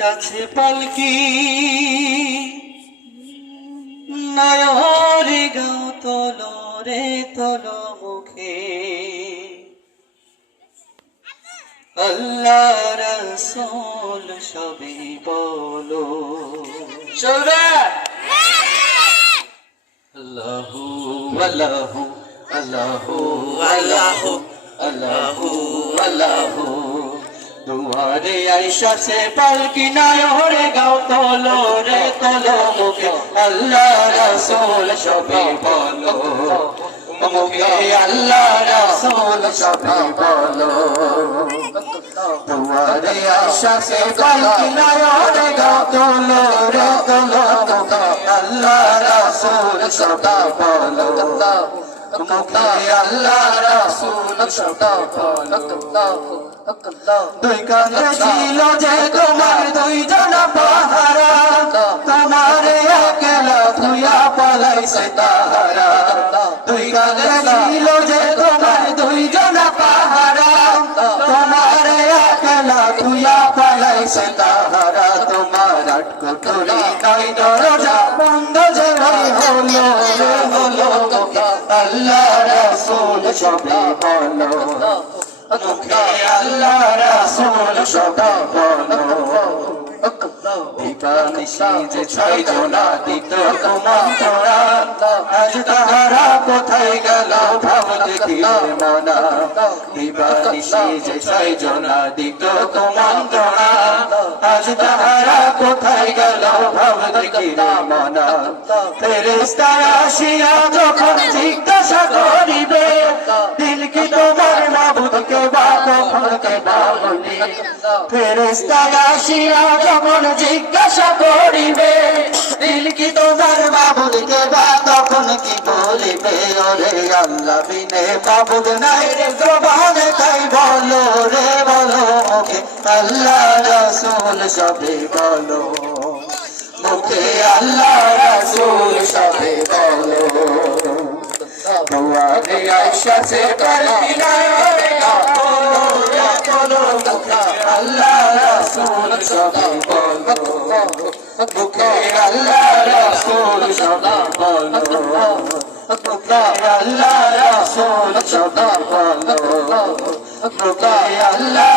সাথে পালকি নয়রে গাও তলো রে তলো মুখে আল্লাহ রাসূল সবই বলো চলবে আল্লাহু আল্লাহু আল্লাহু আল্লাহু আল্লাহু আল্লাহু দুয়ারে আয়েশা সে পালকি নয়রে গাও তলো রে তলো মুখে আল্লাহ রাসূল সবই বলো মুখে আল্লাহ রাসূল সবই বলো দুয়ারে আয়েশা সে পালকি নয়রে গাও তলো রে তলো মুখে আল্লাহ রাসূল সবই বলো মুখে আল্লাহ রাসূল সবই বলো দুই কাঁধে ছিল যে তোমার দুইজন পাহারা তোমার একলা তুইয়া পালাইছে তাহারা দুই কাঁধে ছিল যে তোমার দুইজন পাহারা তোমার একলা তুইয়া পালাইছে তাহারা তোমার আটকটরি নাই দরজা বন্ধ যে হলো হলো আল্লাহ রাসূল সবই বলো মুখে আল্লাহ রাসূল সদা বলো দিবানিশি যে ছয় জনা দিত কুমন্ত্রণা আজ তাহারা কোথায় গেল ভাব দেখিলে মনা দিবানিশি যে ছয় জনা দিত কুমন্ত্রণা আজ তাহারা কোথায় গেল ভাব দেখিলে মনা ফেরেশতা আসিয়া যখন জিজ্ঞাসা করিবে দিল কি তোমার মাবুদকে বা কখনকে বা বলি ফেরেশতা আসিয়া যখন জিজ্ঞাসা করিবে দিল কি তোমার মাবুদকে বা তখন কি বলিবে ওরে আল্লাহ বিনে মাবুদ নাই রে জবানে তাই বলো রে বলো মুখে আল্লাহ রাসূল সবে বলো মুখে আল্লাহ রাসূল সবে বলো দুয়ারে আয়েশা সে পালকি নয়রে গাও তলো রে তলো মুখে আল্লাহ রাসূল সবে বলো মুখে আল্লাহ রাসূল সবে বলো মুখে আল্লাহ রাসূল সবে বলো মুখে আল্লাহ